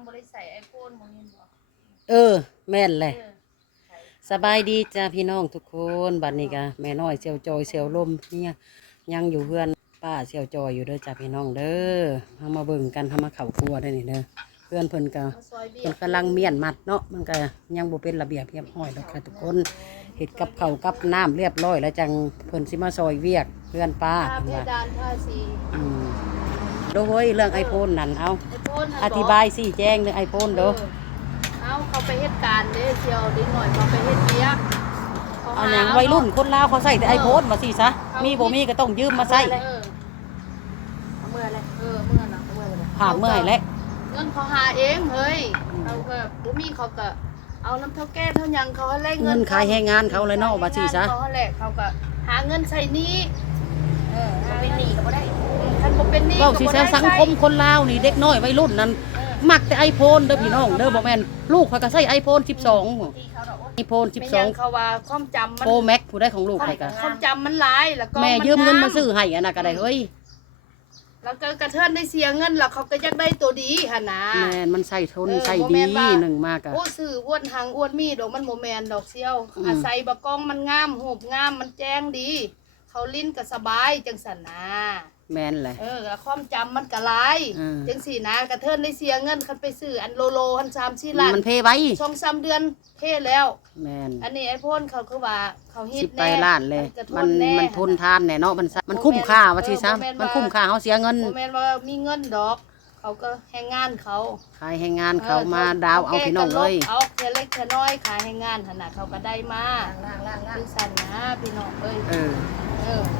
ยังบ่ได้ใส่ไอโฟนบ่เห็นบ่เออ แม่นเลย เออสบายดีจ้าพี่น้องทุกคนบัดนี้ก็แม่น้อยเสียวจอยเสียวลมเนี่ยยังอยู่เพื่อนป้าเสียวจอยอยู่เด้อจ้าพี่น้องเด้อเฮามาเบิ่งกันเฮามาเข้าครัวได้อนี่เด้อเพื่อนเพิ่นก็มาซอยเบียเพิ่นร์กำลังเมียนมัดเนาะมันก็ยังบ่เป็นระเบียบเรียบร้อยดอกค่ะทุกคนเฮ็ดกับข้าวกับน้ำเรียบร้อยแล้วจังเพิ่นสิมาซอยเวียกเพื่อนป้าผ้าเพิ่นเพว่าดานผ้าสีอืม โดยเรื่องไอโฟนนั่นเอาไอโฟนอธิบายสิแจ้งเรื่องไอโฟนเด้อ เอาเขาไปเฮ็ดการเด้เชียวดิหน่อยเขาไปเฮ็ดเบียร์ขเอาหหยังวัยรุ่นคนลาวเขาใส่แต่ไอโฟนมาสิซะเอามีบ่มีก็ต้องยืมมาใส่เออเอาเมื่อไรเออเมื่อน่ะเอาเมื่อไรผ่าเมื่อยแล้วเงินเขาหาเองเฮ้ยอืมเราก็บ่มีเขาก็เอาน้ำเท่าแก่เท่าหยังเขาให้แลกเงินขายแรงงานเขาเลยเนาะว่าสิซะ เขาให้แลกเขาก็หาเงินใส่หนี้เออหาเป็นหนีก็บ่ได้ท่านบ่ เป็นหนี้เว้าสิก็บ่ซะได้สังคมคนลาวนี่เด็กน้อยวัยรุ่นนั้นเออมักแต่ไอโฟนเด้อพี่น้องเด้อบ่แม่นลูกเขาก็ใช้ไอโฟน12ที่เขาดอกว่าไอโฟนไม่ยัง12เขาว่าความจำมัน Pro Max ผู้ได้ของลูกเขาก็ความจำมันหลายแล้วก็แม่ยืมเงินมาซื้อให้อันน่ะก็ได้เฮ้ยแล้วก็กระเทินได้เสียเงินแล้วเขาก็อยากได้ตัวดีหั่นนะ แม่นมันใส่ทนเออใส่บ่แม่ดีนว่า หนึ่งมากอะ โอ้ซื้ออ้วนหางอ้วนมีดอกมันโมแมนดอกเซียว อืม อาศัยบะกล้องมันงามหูบงามมันแจ้งดี เขาลิ้นก็สบายจังสันนะ แม่นแหละเออแล้วความจำมันก็หลายอืม จังสี่นะกระเทินได้เสียเงินคันไปซื้ออันโลโลอันสามสี่ล้านมันเพไว้สองสามเดือนเท่แล้ว แม่นอันนี้ไอ้พ่นเขาคือว่าเขาฮิสิตบไปแน่ล้านเลย กระมันแมันทนทานแน่เนาะมันซะมันคุ้มค่าว่าสิซะเออบ่แม่นว่ามัมันคุ้มค่าเขาเสียเงินโมแมนว่ามีเงินดอก เขาก็แรงงานเขาขายให้งานเขามาดาวเอาพี่น้องเลย เอาแค่เล็กแค่น้อยขายให้งานขนาดเขาก็ได้มาล่างล่างล่างเป็นสันนะพี่น้องเอ้ยเออ เออล่างมา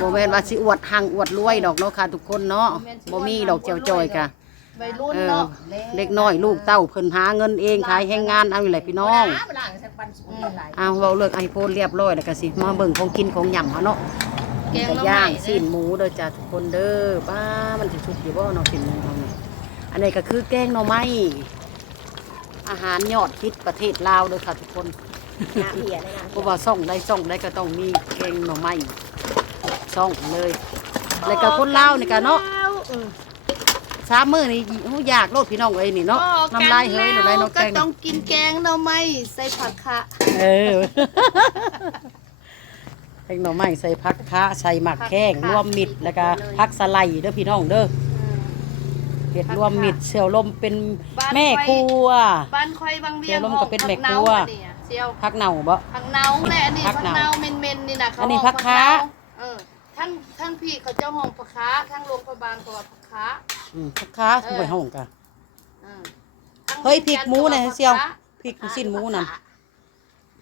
บ่แม่นว่าสิอวดหังอวดรวยดอกเนาะค่ะ ทุกคนเนาะบ่มีดอกเจียวจอยกะวัยรุ่นเออเนาะเล็กน้อยลูกเต้าเพิ่นหาเงินเองขายให้งานเอาอยู่แหละพี่น้องล่างสักปันสุดหลายเอาเว้าเลิกไอโฟนเรียบร้อยแล้วก็สิมาเบิ่งของกินของหย่ำเขาเนาะแกงก็หน่อไม้ย่างเด้สิ้นหมูเด้อจ้าทุกคนเด้อป้ามันสิสุกอยู่บ่เนาะสิ้นหมูเฮานี่อันนี้ก็คือแกงหน่อไม้อาหารยอดฮิตประเทศลาวเด้อค่ะทุกคน น้ำเหี่ยเลยนะเพราะว่าซ่องได้ซ่องได้ก็ต้องมีแกงหน่อไม้ ซ่องเลย แล้วก็คนลาวนี่ก็เนาะเออสามมื้อนี่ฮู้อยากโลดพี่น้องเอ้ยนี่เนาะออกน้ำลายเฮ้ยหนูได้เนาะก็แกงต้องกินแกงหน่อไม้ใส่ผักคะเออแกงหน่อไม้ใส่ผักคะใส่หมักแข้งรวมมิตรแล้วก็ผักสไลด์เด้อพี่น้องเด้อเออเห็ดรวมมิตรเสี่ยวลมเป็นบ้านแม่ครัว บ้านคอยบางเวียงเดี๋ยวลมก็เป็นแม่ครัว ผักเนาอันนี้อะเซียวผักเน่าบ่ผักเนาแหละอันนี้ผัผักกเนาเนาเมนเมนๆนี่นะเขาอันนี้ห้งผักค้าเนาเออ ทั้งทั้งพี่เขาเจ้าห้องผักค้าทั้งโรงพยาบาลเขาว่าผักค้า อืมผักคะไว้ห้องกะอืมทั้งเฮ้ยพริกหมูน่ะผัเสี่ยวค้าพริกสิ้นหมูนั่น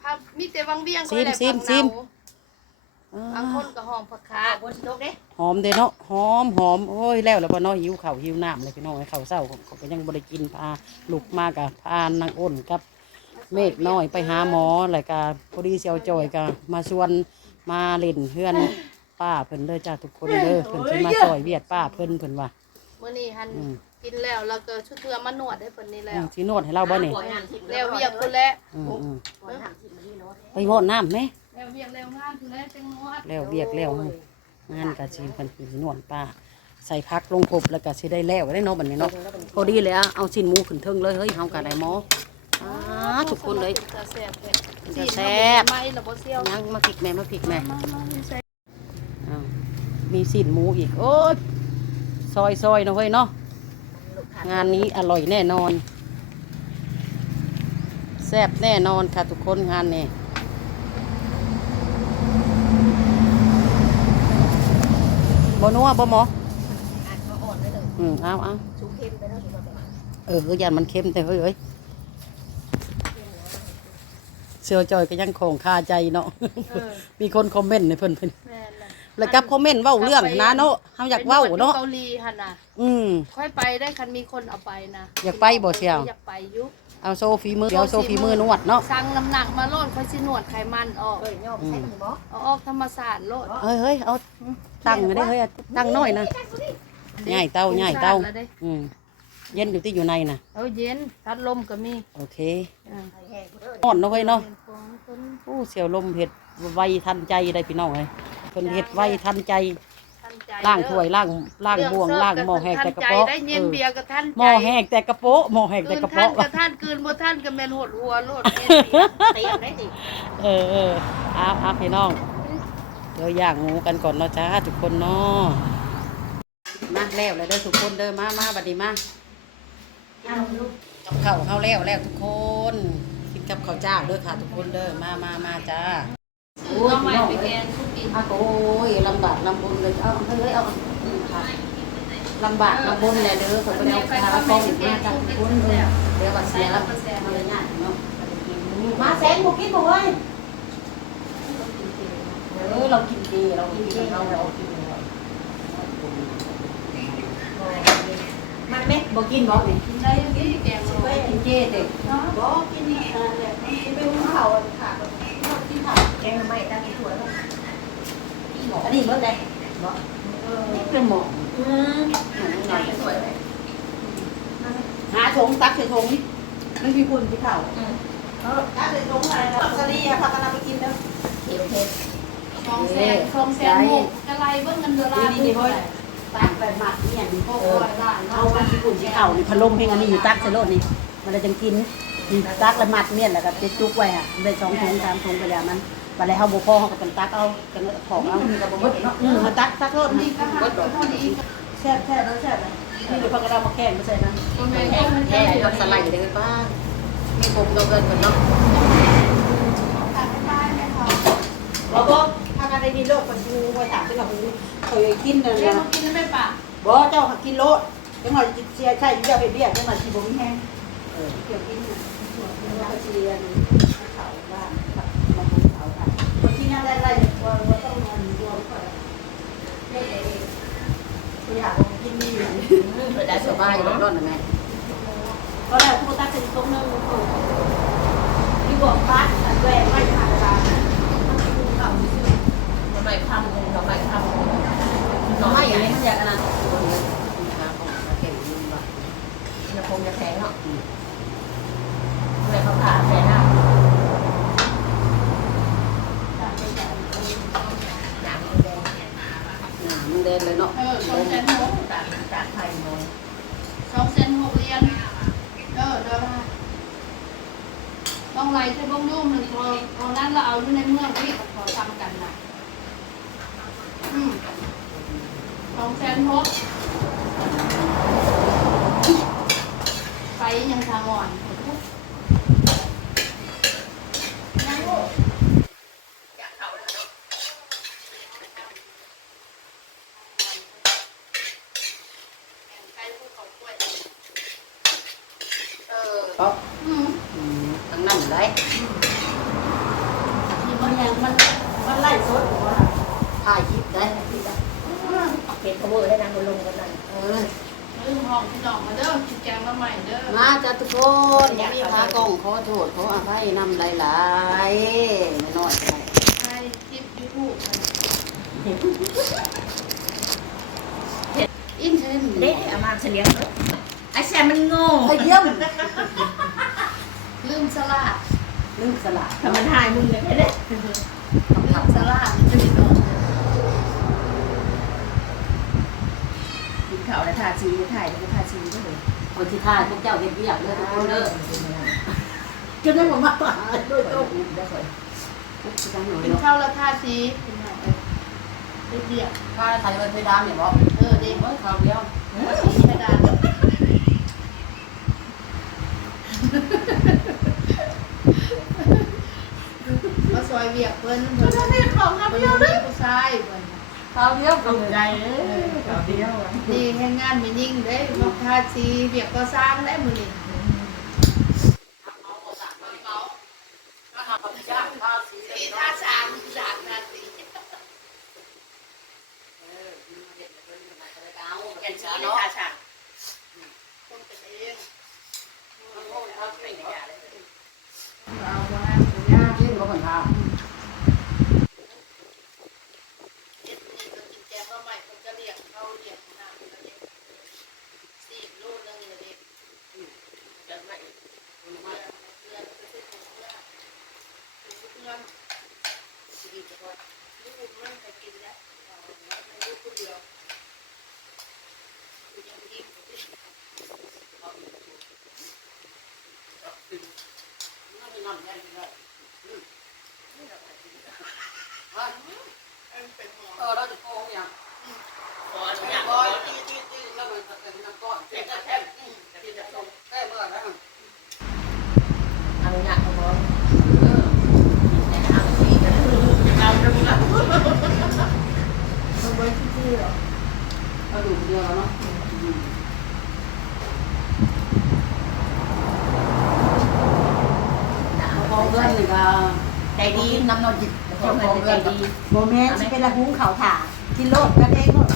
ผักมีแต่บางเวียงซิมก็แหละซิมผักซิมเนาบางคนก็ห้องผักค้าบนโต๊ะเด้หอมเด้เนาะหอมหอมโอ้ยแล้วแล้วบ่เนาะหิวข้าวหิวน้ำเลยพี่น้องให้ข้าวเช้าเขาก็ยังบ่ได้กินพาลูกมากะพานางอ้นกับ เมฆน้อยไปหาหมอแล้วก็พอดีเสียวจอยก็มาชวนมาเล่นเพื่อน ป้าเพิ่นเด้อจ้าทุกคนเด้อเพิ่นสิมาซอยเวียดป้าเพิ่นเพิ่นว่า มื้อนี้หันอืม กินแล้วแล้วก็ชุดเทือมานวดให้เพิ่นนี่แล้วสินวดให้เราบ่นี่แล้วเวียกพุ่นแล้วอืมอืมปล่อยน้ำทิ้งมาที่โน้ตไปโวดน้ำไหมแล้วเวียกแล้วงานพุ่นแล้วจังนวดแล้วเวียกแล้วงานก็สิเพิ่นสินวดป้า ใส่พักลงครบแล้วก็สิได้แล้วได้เนาะบัดนี้เนาะพอดีเลยอะเอาชิ้นหมูขึ้นเทิงเลยเฮ้ยเฮาก็ได้หมออ่าทุกคนเลยจะแซ่บแท้จะแซ่บ ไม่ละบ่เซียวยังมาพริกแม่มาพริกแม่ มามามาใส่อ้าว มีสิ้นหมูอีก โอ้ยซอยซอยเนาะเฮ้ยเนาะงานนี้อร่อยแน่นอน แซ่บแน่นอนค่ะทุกคนงานนี้บนัวบ่หมออัดมาอ่อนได้เลยอืมเอาเอาชุบเค็มไปแล้วชุบประมาณเออยันมันเค็มแต่เฮ้ยเอ้ยเสียวจอยก็ยังคงคาใจเนาะเออมีคนคอมเมนต์ในเพิ่นเพิ่น แม่นล่ะแล้วกับคอมเมนต์เว้าเรื่องนะเนาะเฮาอยากเว้าเนาะไปวดอยู่เกาหลีหั่นน่ะอืม ค่อยไปได้คันมีคนเอาไปนะอยากไปบ่เสี่ยว อยากไปอยู่เอาโซฟีมือเดี๋ยวโซฟีมือนวดเนาะ สั่งน้ำหนักมาโลดค่อยสินวดไขมันออกเอ้ยย่อมใช้หมอเอาออกธรรมศาสตร์โลดเฮ้ยเฮ้ยเอาตั้งได้เฮ้ยตั้งน้อยนะง่ายเต้าง่ายเต้าแล้วด้อืมเย็นอยู่ที่อยู่ในน่ะ เอาเย็นพัดลมก็มีโอเคอ่าแห้งๆเด้ออ่อนเนาะเฮ้ยเนาะเป็นของคนโอ้เสียวลมเห็ดไวทันใจได้พี่น้องเลยเพิ่นเห็ดไวทันใจทันใจล้างถ้วยล้างล้างบ่วงล้างหม้อแหกแต่กระเรื่องเพาะเสิร์ฟได้เย็นเออเบียร์กับท่านใจหม้อแหกแต่กระโปะหม้อแหกคืแต่นกระท่านเพาะกับท่านคืนบ่ท่านกับแม่นหดหัวโลดเย็นเบียร์เตรียมได้ดิเออเออเอาเอาพี่น้องเดี๋ยวย่างหมูกันก่อนเนาะจ้าทุกคนเนาะมาแล้วเลยเด้อทุกคนเด้อมามาบัดนี้มาเอาลูกกับข้าวเข้าแล้วแล้วทุกคนกินกับข้าวเจ้าเด้อค่ะทุกคนเด้อมามามาจ้าซื้ อมาใหม่ไปแกงสุกินโอ้ยลำบากลำบนเลยเอาเฮ้ยเอาลำบากลำบนเลยเด้อคนไปเอาคาราคองมาจากทุกคนเดี๋ยวว่าเสียแล้วมาเลยเนี่ยเนาะมาแสงบุกินบ่เว้ยเออเรากินดีเรากินดีเราเรากินมันเม็ดบ่กินบ่นี่กินได้ยังดีแกงโรไปยกินเจเด็กบ่กินนี่อ่าแหละกินไปหุงข้าค่ะ กินข้าวแกงไม่ตั้งกี่ถ้วยแล้วอันนี้เบิ่งได้บ่นี่เป็นหมออืมหน่อยสวยเลยหาถุงตักใส่ถุงนี่มันมีคุณที่ข้าวอืมเออตักใส่ถุงอะไรนะสลีอะพากันเอาไปกินเด้อเดี๋ยวเทสสองแสนสองแสนหกกะไรเบิ่งเงินเดือนละนี่นี่เฮ้ยตักไปหมักเนี่ยนี่พวกร้อยล้านเอาวันที่คุณที่ข้าวนี่พัดลมเพียงอันนี้อยู่ตักใส่รถนี่มันจะจังกินนี่ตักแล้วมัดเนี่ยแล้วก็ติดจุกไว้อะได้สองถุงสามถุงไปอย่างนั้น บัดนี้เฮาบ่พอเฮาก็ต้องตักเอากันของเอานี่ก็บ่หมดเนาะอืมมาตักตักรถนี่ก็หาพอดีแซ่บแซ่บแล้วแซ่บนี่เดี๋ยวพักกระดามาแข่งมาใส่นะก็แม่งมันแห้แห้งกับสไลด์เลยป้ามีผมเราเกินกันเนาะบอกว่ถ้ากันได้ดีโลกมันดูไว้ถามเป็นเราเคยกินเลยเรียกนะกินได้ไหมป่ะบอกเจ้ากินโลดจังหวะเชียร์ใช่เจ้าเฮ็ดเบี้ยจังหวะที่บ่มีแห้งเออเกี่ยวกินนะสวยเราเชียร์เขาบ้านมาบุญเขาค่ะ คนที่นั่งไล่ๆว่าว่าต้องนอนรวมก่อนเฮ้ตัวอยากกินนี่เปิดได้สบายร้อนๆนะแม่ก็ได้ผู้ตัดสินตรงนึงที่บอกพัดแหวนไม่ผ่านร้านมันกินเขาซื่อทำไมทำทำไมทำน้อยอย่างนี้มันอยากอะไร จะคงจะแข็งเนาะเลยเขาผ่าแข็งอะหนังแดง มัน เนาะเออสองแสนหกจากจากไทยน้อยสองแสนหกเหรียญเออเดี๋ยวมาต้องไล่ใช้บ้องนุ่มหนึ่งพอพอนั้นเราเอาอยู่ในเมืองนี่พอทำกันนะอืมสองแสนหกไปยังทางอ่อนยังลูก อยากเข้าแล้วเนาะ ไก่ภูเขากล้วย เออ ป๊อป อืม ทั้งนั้นได้นี่มันยังมันมันไล่สดว่าถ่ายคลิปได้เห็นขโมยได้นะคนลงกันนั่นเออลืมห้องพี่น้องมาเด้อกินแกงมาใหม่เด้อมาจ้าทุกคนมีพากองขอโทษขออภัยนำหลายๆน้อยๆให้คลิปยูทูบอินเทนเด็กอามาเฉลียไอ้แซมมันโง่เฮ้เยี่ยม สลัดลืมสลัดทำมันหายมึงเลยเด็กลืมสลัดจะมีตัวกินข้าวแล้วทาชีถ่ายแล้วทาชีก็เลยคนที่ท่าพวกเจ้าเฮ็ดเวียกเลยทุกคนเด้อจนได้ผมมาป่าโดยตรงได้ค่อยจังหน่อยกินเนาะข้าวแล้วทาสีพี่น้องเอ้ยเรียบเรียบถ้าใส่ไปเพดานเนี่ยบ่เออเด็กเฮ้ยข้าวเดียวสีกระดาษมาซอย เวียกเพิ่นเพิ่นนี่ของน้ำเดียวเด้อผู้ชายเพิ่นข้าเดียวตกใจเลยข้าเดียวอะนี่แห่งงานไม่ยิ่งเด้มาทาสีเวียกก็สร้างได้มื้อนี้สีท่าสามสามนาทีแกนชีเลยทาฉากคนกันเองไม่ได้ยาเลยเอาว่าสุญญากินบ่คนทา เอ็ดนี่ก็กินแกงมาใหม่คนก็เรียกเขาเรียกน้ำก็เรียกสี่ลูกนึงเลยเด็ก แล้วไม่ เพื่อนเพื่อนเพื่อนเพื่อนเพื่อนสีจะว่าลูกมันไปกินแล้วลูกคนเดียว ของเพื่อนนี่ก็ ใจดี น้ำนอนจิตเจ้าของเพื่อนดีโมเมนต์เป็นละหุงเขาถ่ากินโลดกันเองโลด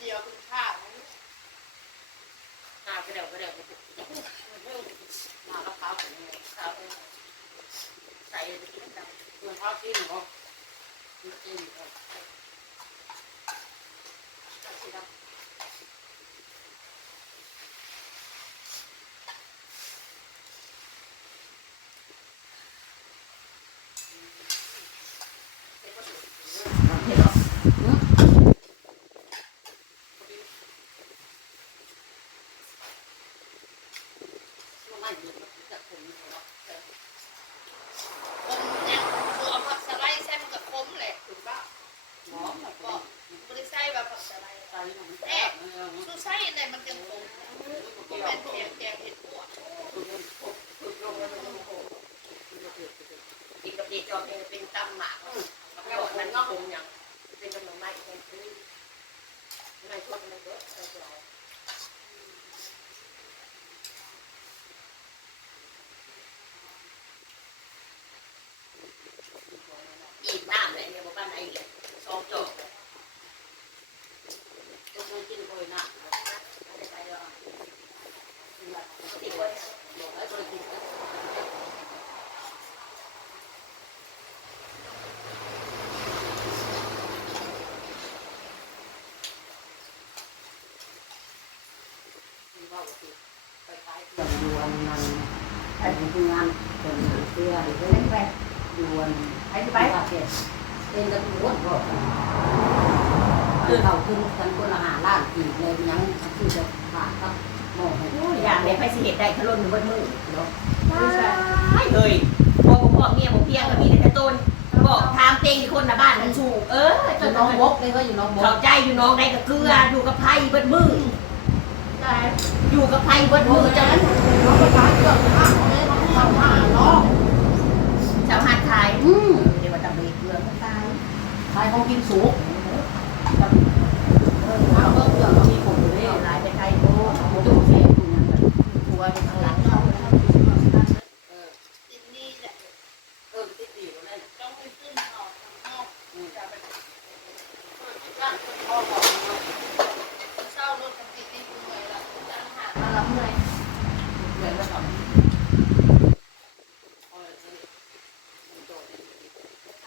เดียว คุณค่าหาไปเดี๋ยวไปเดี๋ยวมาแล้วข้าวเป็นยังไงข้าวใส่ไปกินกันเพื่อนเขากินเหรอกินเหรอเห็นหรอไม่อยู่กับผมเหรอคมเนี่ยคือเอาผักสไลด์ใส่มันกับคมแหละถูกป่ะ หมอแบบก็บริไส้แบบผักสไลแซ่เออสู้ไส้ในมันจะคมก็เป็นแกงแกงเห็ดพวกกินกับด็กจอเป็นตำหมากกับอดมันก็คงอย่างเป็นกำลังไม้เป็นซื้อไม่ชดไม่เยอะไม่เยออีกน้ำเลยเนี่ยบอกว่าไหนเลย สองจบเลย ก็เคยกินโอยหนัก ติดไว้ บอกให้เคยกิน ไปขายเครื่องยวนมันไปทำงานเป็นเสื้อหรือเป็น ไป ยวน ไปไป เก็บเป็นกระตุ้นก็ คือเขาขึ้นกันคนละหาล้านกี่เลยยังคือจะผ่านครับมองให้อย่างนี้ไปสิเหตุใดขลุ่นบนมือเนาะไม่เลยพ่อพ่อเมียผมเพียงก็มีแต่ต้นบอกทางเต็งคนละบ้านมันชูเออจะนน้องบกเลยก็อยู่น้องบเข้าใจอยู่น้องได้กับเกลืออยู่กับไผ่เบิดมืออยู่กับไผ่เบิดมือจังนั้นน้องไปขายเครื่องห้าเลยน้องเขาห้าน้องชาวหาดไทยอืมเดี๋ยวมาตำเบรกเกลือก็ตายขายของกินสูง มเครื่องมีผมอยู่เรีนี่ยลายไปไทยโอ้ตู้เซฟอยู่นั่นแหละทัวร์อยู่ข้างหลังเขา เออ อินนี่แหละ เออติดดีกว่านั่น ต้องไปขึ้นหอข้างนอก อืม จะไปเปิดที่ร้านคนพ่อบอกเศร้ารถกันติดนี่คือเมื่อยละจะหามาละเมื่อย เหมือนว่าทำเอาเลยมันโดดเนี่ย ท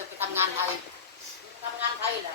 จะไปทำงานไทยทำงานไทยแหรอ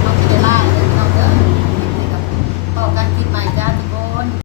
colocar aqui mais água